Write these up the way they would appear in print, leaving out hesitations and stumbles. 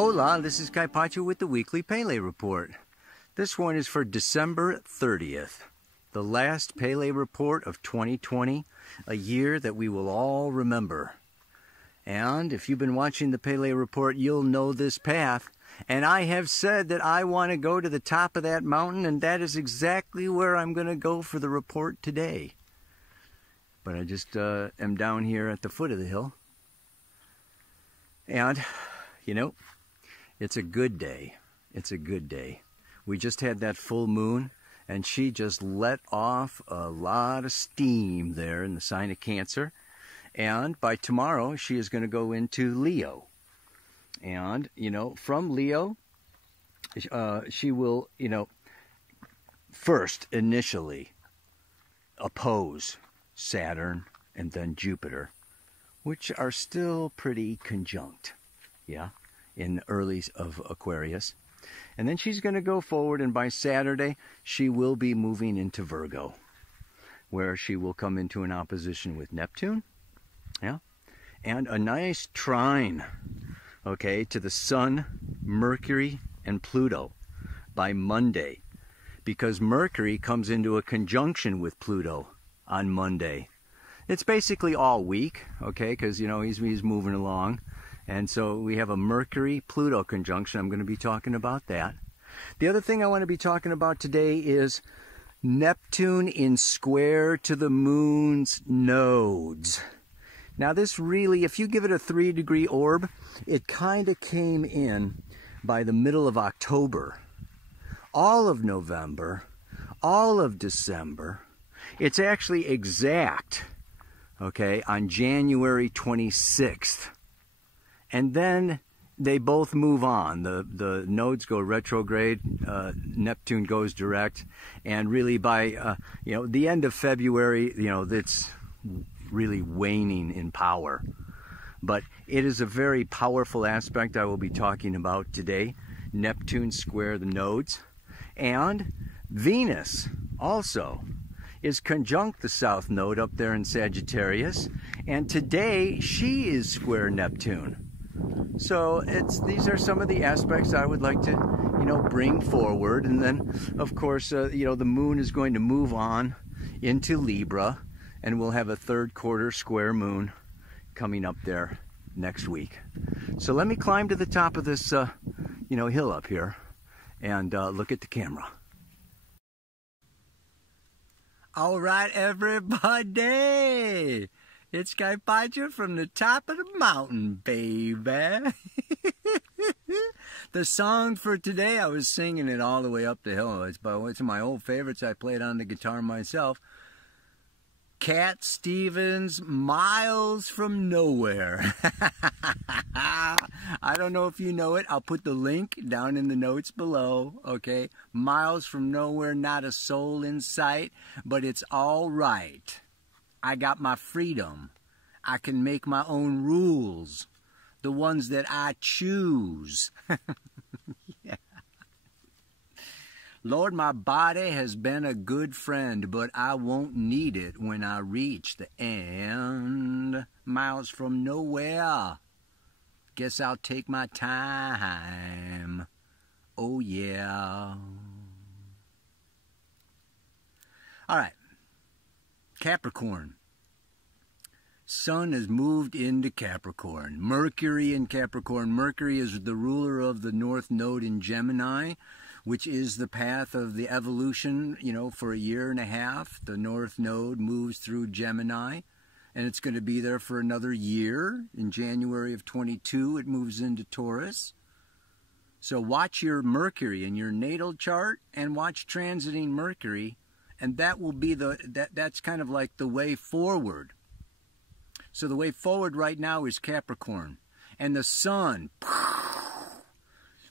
Hola, this is Kaipacho with the Weekly Pele Report. This one is for December 30th, the last Pele Report of 2020, a year that we will all remember. And if you've been watching the Pele Report, you'll know this path. And I have said that I want to go to the top of that mountain, and that is exactly where I'm going to go for the report today. But I just am down here at the foot of the hill. And, you know, it's a good day. It's a good day. We just had that full moon, and she just let off a lot of steam there in the sign of Cancer. And by tomorrow, she is going to go into Leo. And, you know, from Leo, she will, you know, first, initially, oppose Saturn and then Jupiter, which are still pretty conjunct, yeah, in the early of Aquarius. And then she's going to go forward, and by Saturday, she will be moving into Virgo, where she will come into an opposition with Neptune, yeah, and a nice trine, okay, to the Sun, Mercury, and Pluto by Monday, because Mercury comes into a conjunction with Pluto on Monday. It's basically all week, okay, because, you know, he's moving along. And so we have a Mercury-Pluto conjunction. I'm going to be talking about that. The other thing I want to be talking about today is Neptune in square to the moon's nodes. Now this really, if you give it a 3-degree orb, it kind of came in by the middle of October. All of November, all of December. It's actually exact, okay, on January 26th. And then they both move on. The nodes go retrograde, Neptune goes direct, and really by you know, the end of February, you know, it's really waning in power. But it is a very powerful aspect I will be talking about today. Neptune square the nodes. And Venus also is conjunct the south node up there in Sagittarius. And today she is square Neptune. So these are some of the aspects I would like to, you know, bring forward. And then, of course, you know, the moon is going to move on into Libra, and we'll have a third quarter square moon coming up there next week. So let me climb to the top of this, you know, hill up here and look at the camera. All right, everybody. It's Kaipacho from the top of the mountain, baby. The song for today, I was singing it all the way up the hill. It's one of my old favorites. I played on the guitar myself. Cat Stevens, Miles from Nowhere. I don't know if you know it. I'll put the link down in the notes below, okay? Miles from Nowhere, not a soul in sight, but it's all right. I got my freedom. I can make my own rules, the ones that I choose. Yeah. Lord, my body has been a good friend, but I won't need it when I reach the end. Miles from nowhere. Guess I'll take my time. Oh, yeah. All right. Capricorn. Sun has moved into Capricorn. Mercury in Capricorn. Mercury is the ruler of the North Node in Gemini, which is the path of the evolution, you know, for a year and a half. The North Node moves through Gemini, and it's going to be there for another year. In January of 22, it moves into Taurus. So watch your Mercury in your natal chart and watch transiting Mercury, and that will be that's kind of like the way forward. So the way forward right now is Capricorn. And the sun,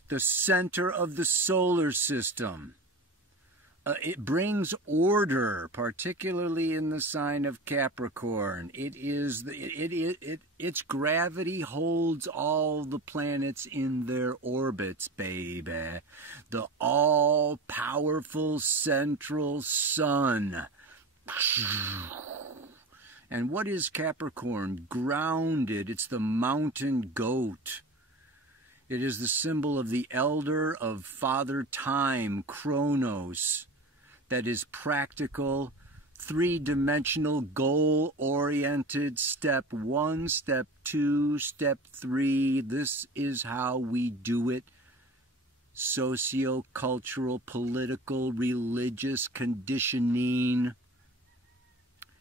the center of the solar system, it brings order, particularly in the sign of Capricorn. Its gravity holds all the planets in their orbits, baby. The all-powerful central sun. And what is Capricorn? Grounded. It's the mountain goat. It is the symbol of the elder, of Father Time, Chronos, that is practical, three-dimensional, goal-oriented, step 1, step 2, step 3. This is how we do it. Socio-cultural, political, religious conditioning.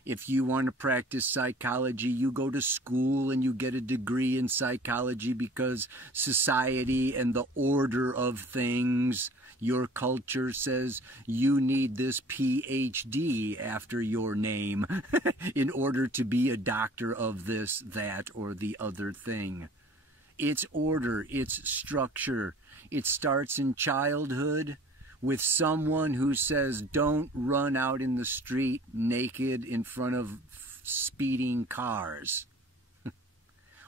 If you want to practice psychology, you go to school and you get a degree in psychology because society and the order of things, your culture says you need this PhD after your name in order to be a doctor of this, that, or the other thing. It's order, it's structure. It starts in childhood with someone who says, don't run out in the street naked in front of speeding cars.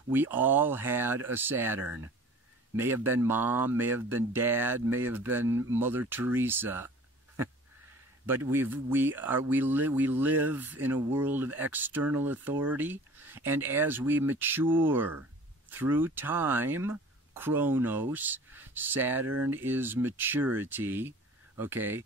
We all had a Saturn. May have been mom, may have been dad, may have been Mother Teresa. But we live in a world of external authority, and as we mature through time, Chronos, Saturn is maturity, okay?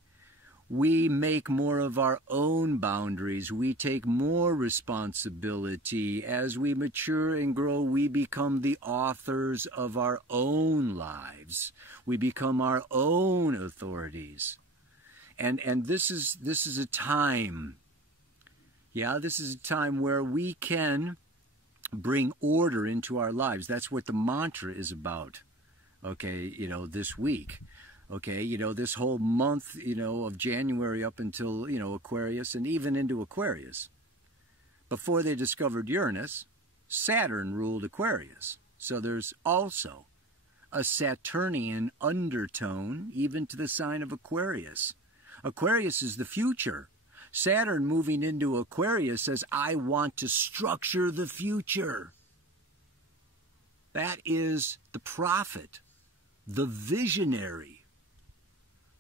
We make more of our own boundaries. We take more responsibility. As we mature and grow, we become the authors of our own lives. We become our own authorities. And this is a time, this is a time where we can bring order into our lives. That's what the mantra is about, okay, this week. Okay, this whole month, of January up until, Aquarius and even into Aquarius. Before they discovered Uranus, Saturn ruled Aquarius. So there's also a Saturnian undertone even to the sign of Aquarius. Aquarius is the future. Saturn moving into Aquarius says, I want to structure the future. That is the prophet, the visionary,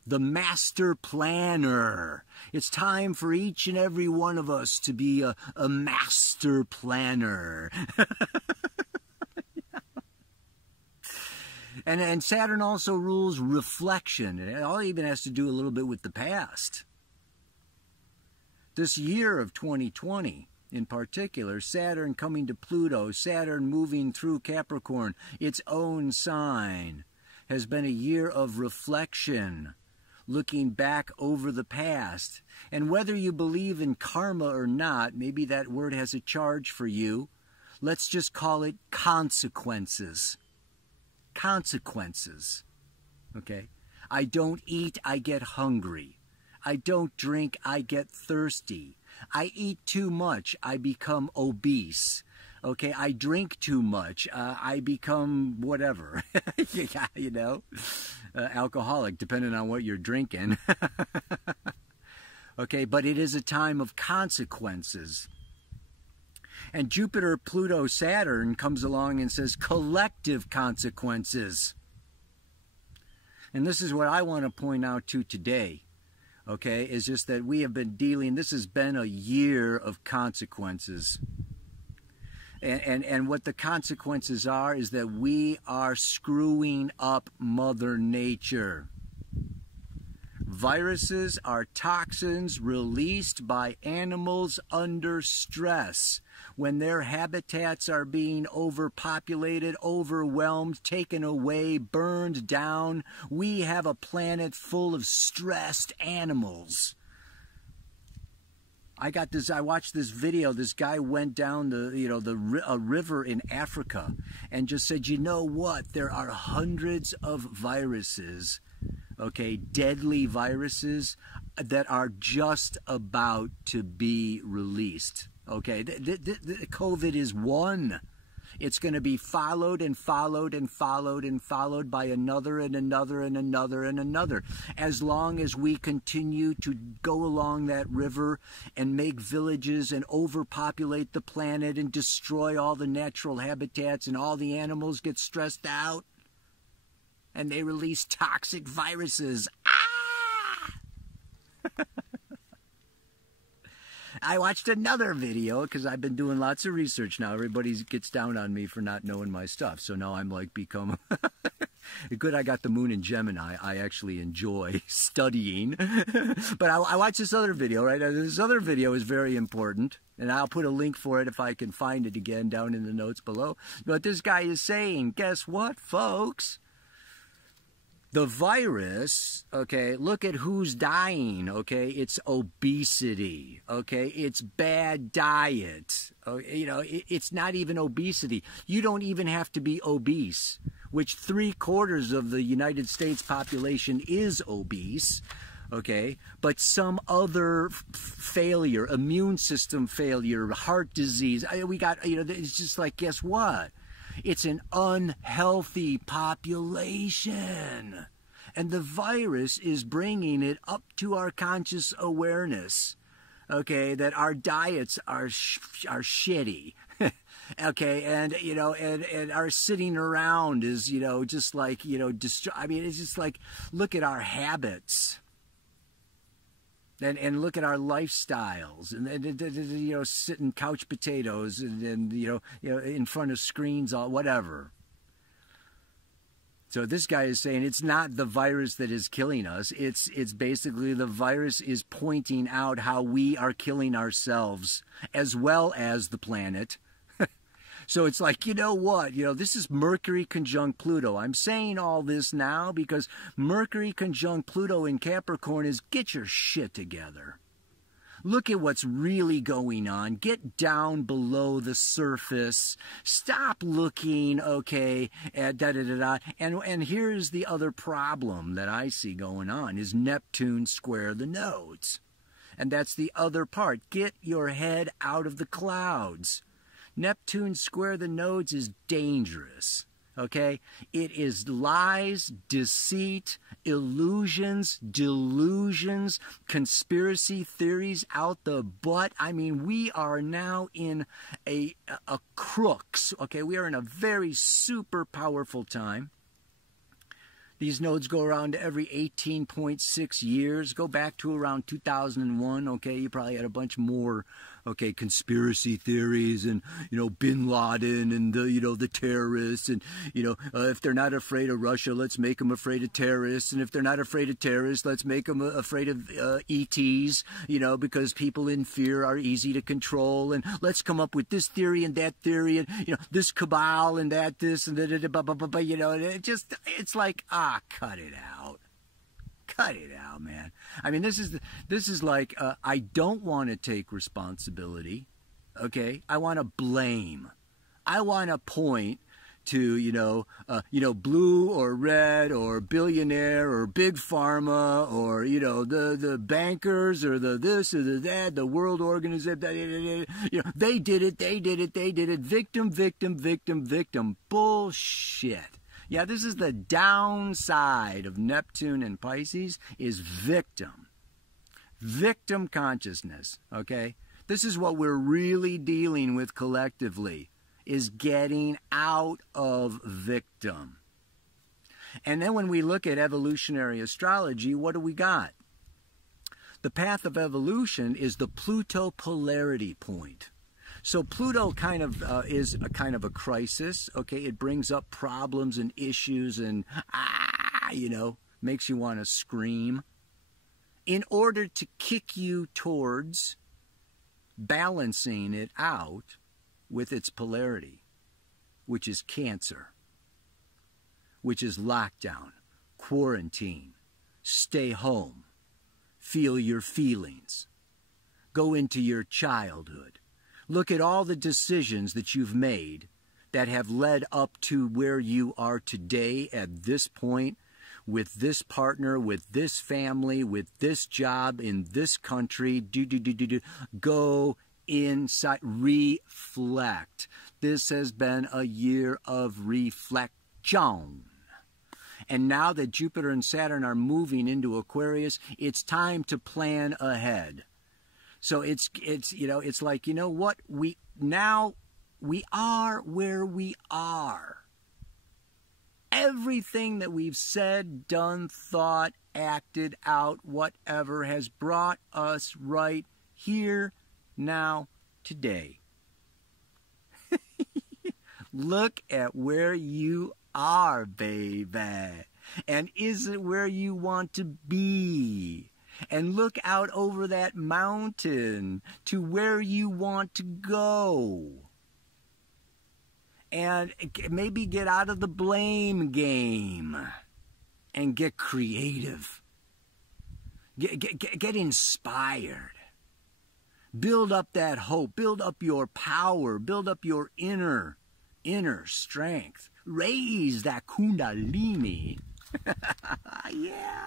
the master planner. It's time for each and every one of us to be a master planner. And Saturn also rules reflection. It all even has to do a little bit with the past. This year of 2020, in particular, Saturn coming to Pluto, Saturn moving through Capricorn, its own sign, has been a year of reflection, looking back over the past. And whether you believe in karma or not, maybe that word has a charge for you, let's just call it consequences. Consequences. Okay? I don't eat, I get hungry. I don't drink, I get thirsty. I eat too much, I become obese. Okay, I drink too much, I become whatever. Alcoholic, depending on what you're drinking. Okay, but it is a time of consequences. And Jupiter, Pluto, Saturn comes along and says collective consequences. And this is what I want to point out to today, okay, is just that we have been dealing, this has been a year of consequences. And what the consequences are is that we are screwing up Mother Nature. Viruses are toxins released by animals under stress. When their habitats are being overpopulated, overwhelmed, taken away, burned down, we have a planet full of stressed animals. I watched this video. This guy went down a river in Africa and just said, you know what? There are hundreds of viruses, okay, deadly viruses that are just about to be released. Okay, COVID is one. It's going to be followed and followed and followed and followed by another and another and another and another. As long as we continue to go along that river and make villages and overpopulate the planet and destroy all the natural habitats and all the animals get stressed out and they release toxic viruses. I watched another video because I've been doing lots of research now. Everybody gets down on me for not knowing my stuff. So now I'm like become... Good, I got the moon in Gemini. I actually enjoy studying. But I watched this other video, right? This other video is very important. And I'll put a link for it if I can find it again down in the notes below. But this guy is saying, guess what, folks? The virus, okay, look at who's dying, okay? It's obesity, okay? It's bad diet. You know, it's not even obesity. You don't even have to be obese, which 3/4 of the United States population is obese, okay? But some other failure, immune system failure, heart disease, we got, you know, it's just like, guess what? It's an unhealthy population. And the virus is bringing it up to our conscious awareness, okay, that our diets are shitty, okay, and, you know, and our sitting around is, you know, just like, you know, I mean, it's just like, look at our habits. And look at our lifestyles, and you know, sitting couch potatoes, and you know, in front of screens, all whatever. So this guy is saying it's not the virus that is killing us. It's basically the virus is pointing out how we are killing ourselves as well as the planet. So it's like, you know what? You know, this is Mercury conjunct Pluto. I'm saying all this now because Mercury conjunct Pluto in Capricorn is get your shit together. Look at what's really going on. Get down below the surface. Stop looking, okay, at da-da-da-da. And here's the other problem that I see going on is Neptune square the nodes. And that's the other part. Get your head out of the clouds. Neptune square the nodes is dangerous, okay? It is lies, deceit, illusions, delusions, conspiracy theories out the butt. I mean, we are now in a crux, okay? We are in a very super powerful time. These nodes go around every 18.6 years. Go back to around 2001, okay? You probably had a bunch more, okay, conspiracy theories and, you know, Bin Laden and the, you know, the terrorists and, you know, if they're not afraid of Russia, let's make them afraid of terrorists. And if they're not afraid of terrorists, let's make them afraid of ETs, you know, because people in fear are easy to control. And let's come up with this theory and that theory and, you know, this cabal and that, this and that, you know, it's like, cut it out. Cut it out, man. I mean, this is like, I don't want to take responsibility, okay? I want to blame. I want to point to, you know, blue or red or billionaire or big pharma or, you know, the bankers or the this or the that, the world organization, you know, they did it, victim, victim, victim, victim. Bullshit. Yeah, this is the downside of Neptune and Pisces is victim. Victim consciousness, okay? This is what we're really dealing with collectively, is getting out of victim. And then when we look at evolutionary astrology, what do we got? The path of evolution is the Pluto polarity point. So Pluto kind of is a kind of a crisis, okay? It brings up problems and issues and, you know, makes you want to scream. In order to kick you towards balancing it out with its polarity, which is Cancer, which is lockdown, quarantine, stay home, feel your feelings, go into your childhood. Look at all the decisions that you've made that have led up to where you are today at this point, with this partner, with this family, with this job, in this country. Go inside, reflect. This has been a year of reflection. And now that Jupiter and Saturn are moving into Aquarius, it's time to plan ahead. So it's you know, it's like, you know what, we are where we are. Everything that we've said, done, thought, acted out, whatever, has brought us right here now, today. Look at where you are, baby. And is it where you want to be? And look out over that mountain to where you want to go. And maybe get out of the blame game and get creative. Get inspired. Build up that hope. Build up your power. Build up your inner strength. Raise that kundalini. Yeah.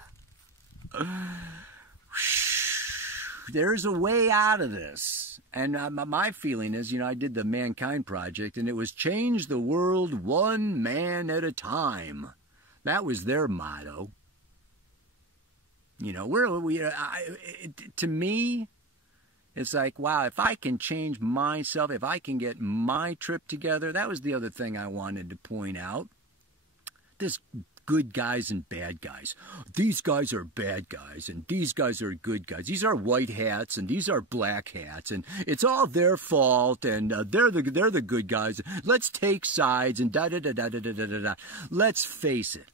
There's a way out of this. And my feeling is, I did the Mankind Project, and it was change the world one man at a time. That was their motto. To me, it's like, wow, if I can change myself, if I can get my trip together, that was the other thing I wanted to point out. This good guys and bad guys. These guys are bad guys, and these guys are good guys. These are white hats, and these are black hats, and it's all their fault, and they're the good guys. Let's take sides, and da-da-da-da-da-da-da-da. Let's face it.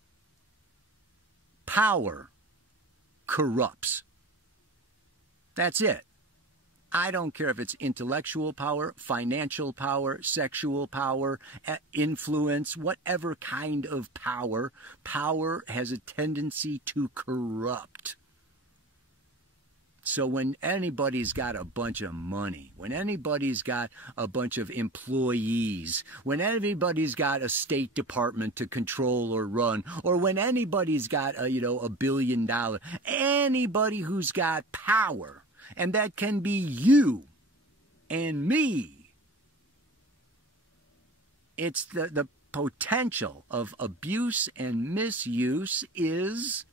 Power corrupts. That's it. I don't care if it's intellectual power, financial power, sexual power, influence, whatever kind of power. Power has a tendency to corrupt. So when anybody's got a bunch of money, when anybody's got a bunch of employees, when anybody's got a State Department to control or run, or when anybody's got $1 billion, anybody who's got power, and that can be you and me. It's the potential of abuse and misuse is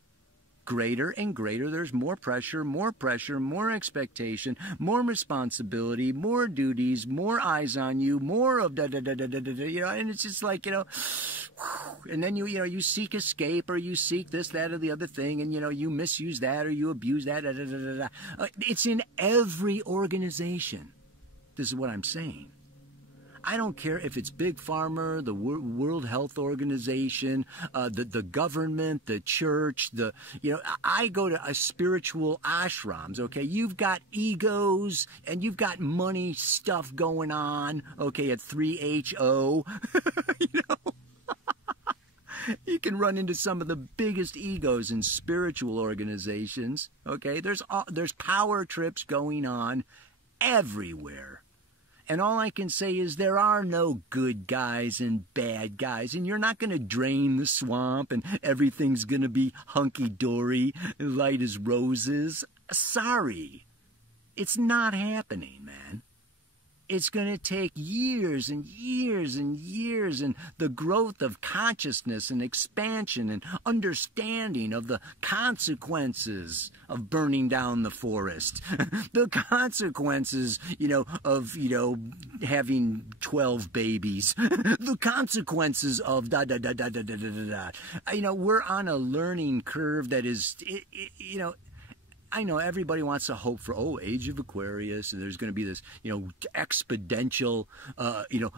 greater and greater. There's more pressure, more expectation, more responsibility, more duties, more eyes on you, more of da-da-da-da-da-da, and it's just like, and then you seek escape, or you seek this, that, or the other thing, and you misuse that, or you abuse that, da-da-da-da-da. It's in every organization. This is what I'm saying. I don't care if it's Big Pharma, the World Health Organization, the government, the church, I go to spiritual ashrams, okay? You've got egos and you've got money stuff going on, okay, at 3HO, You can run into some of the biggest egos in spiritual organizations, okay? There's power trips going on everywhere. And all I can say is there are no good guys and bad guys, and you're not going to drain the swamp and everything's going to be hunky-dory, light as roses. Sorry. It's not happening, man. It's going to take years and years and years, and the growth of consciousness and expansion and understanding of the consequences of burning down the forest. The consequences, of, having 12 babies. The consequences of da-da-da-da-da-da-da-da. We're on a learning curve that is, I know everybody wants to hope for, age of Aquarius, and there's going to be this, exponential,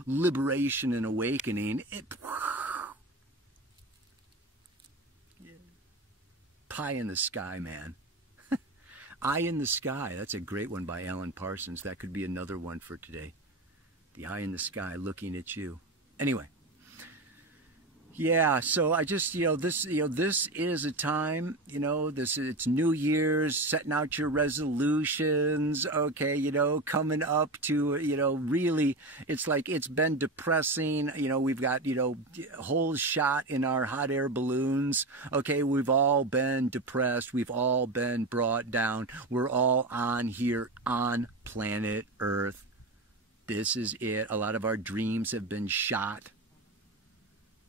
liberation and awakening. Pie in the sky, man. Eye in the sky. That's a great one by Alan Parsons. That could be another one for today. The eye in the sky looking at you. Anyway. Yeah, so I just, this is a time, it's New Year's, setting out your resolutions, okay, coming up to, really, it's like it's been depressing, we've got, holes shot in our hot air balloons, okay, we've all been depressed, we've all been brought down, we're all on here on planet Earth. This is it. A lot of our dreams have been shot.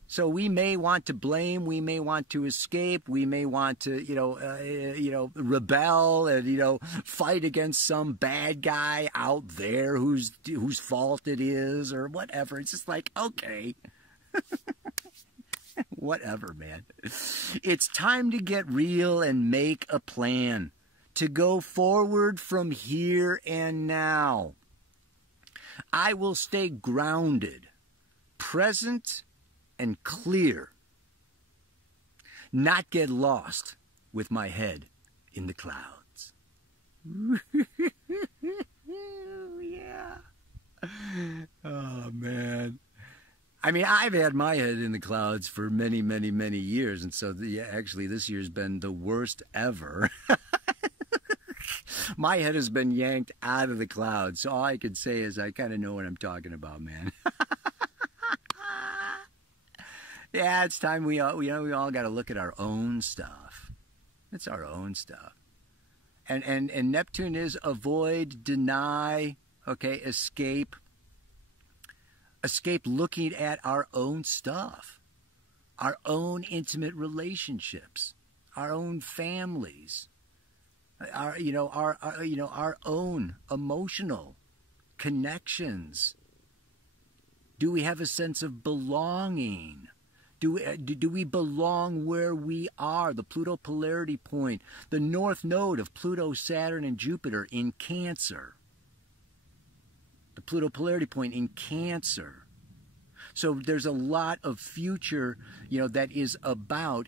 So we may want to blame, we may want to escape, we may want to, rebel and, fight against some bad guy out there whose fault it is or whatever. It's just like, okay. Whatever, man. It's time to get real and make a plan. to go forward from here and now. I will stay grounded, present, and clear. Not get lost with my head in the clouds. Yeah. Oh, man. I mean, I've had my head in the clouds for many, many, many years, and so actually this year's been the worst ever. My head has been yanked out of the clouds, so all I can say is I kind of know what I'm talking about, man. Yeah, it's time we all got to look at our own stuff. It's our own stuff. And Neptune is avoid, deny, okay, escape. Escape looking at our own stuff, our own intimate relationships, our own families, our own emotional connections. Do we have a sense of belonging? Do we belong where we are? The Pluto polarity point, the north node of Pluto, Saturn, and Jupiter in Cancer. The Pluto polarity point in Cancer. So there's a lot of future, that is about,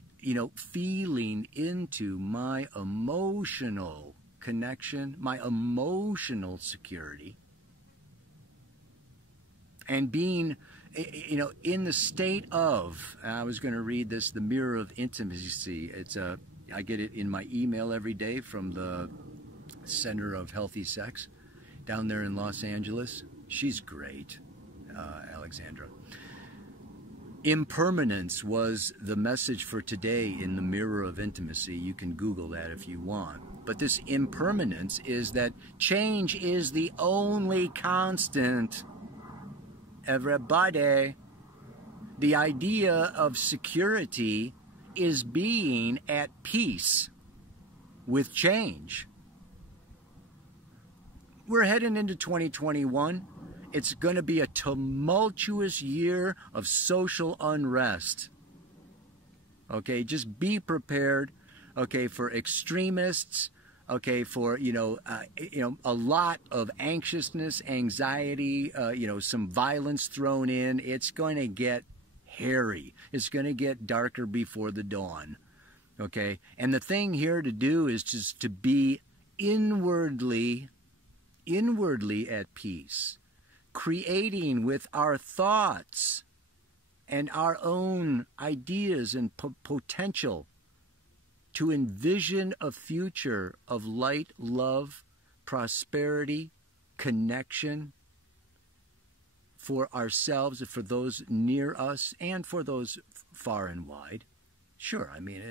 feeling into my emotional connection, my emotional security, and being, in the state of, I was going to read this, the mirror of intimacy. I get it in my email every day from the Center of Healthy Sex down there in Los Angeles. She's great, Alexandra. Impermanence was the message for today in the mirror of intimacy. You can Google that if you want. But this impermanence is that change is the only constant. Everybody. The idea of security is being at peace with change. We're heading into 2021. It's going to be a tumultuous year of social unrest. Okay, just be prepared, okay, for extremists, okay, for, a lot of anxiousness, anxiety, some violence thrown in. It's going to get hairy. It's going to get darker before the dawn, okay? And the thing here to do is just to be inwardly at peace, creating with our thoughts and our own ideas and potential to envision a future of light, love, prosperity, connection for ourselves, for those near us, and for those far and wide. Sure, I mean,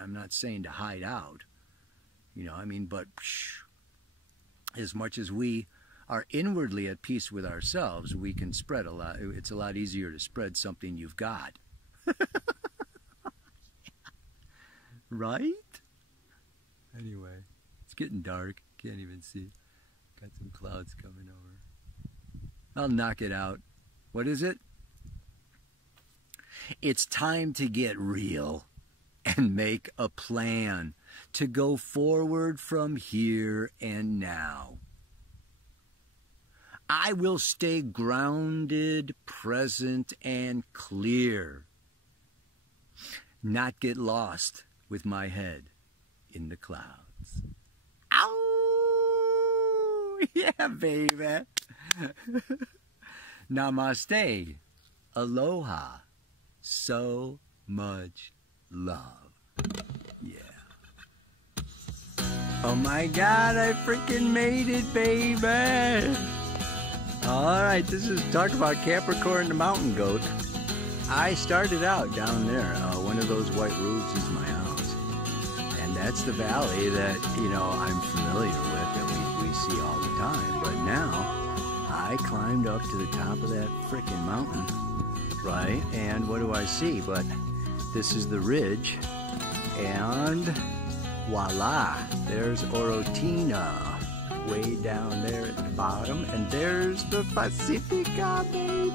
I'm not saying to hide out, but as much as we are inwardly at peace with ourselves, we can spread a lot. It's a lot easier to spread something you've got. Right? Anyway, it's getting dark. Can't even see. Got some clouds coming over. I'll knock it out. What is it? It's time to get real and make a plan to go forward from here and now. I will stay grounded, present, and clear. Not get lost with my head in the clouds. Ow! Yeah, baby. Namaste. Aloha. So much love. Yeah. Oh my God, I freaking made it, baby. All right, this is talk about Capricorn the mountain goat. I started out down there. One of those white roofs is my house. And that's the valley that, I'm familiar with, that we see all the time. But now, I climbed up to the top of that frickin' mountain, right? And what do I see? But this is the ridge. And voila, there's Orotina way down there at the bottom. And there's the Pacifica, baby.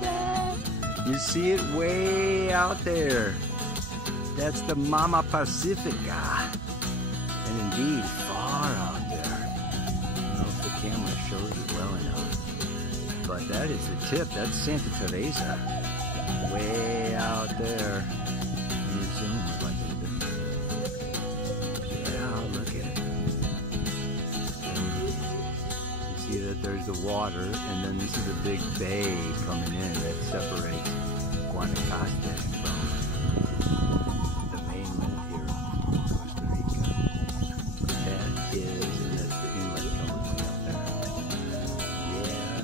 You see it way out there. That's the Mama Pacifica. And indeed, far out but that is the tip. That's Santa Teresa. Way out there. Can you zoom like a little bit? Yeah, look at it. You see that there's the water, and then this is a big bay coming in that separates Guanacaste from the mainland here of Costa Rica. That is, and that's the inlet coming way up there. Yeah,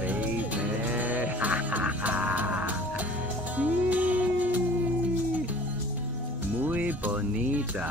baby. Muy bonita.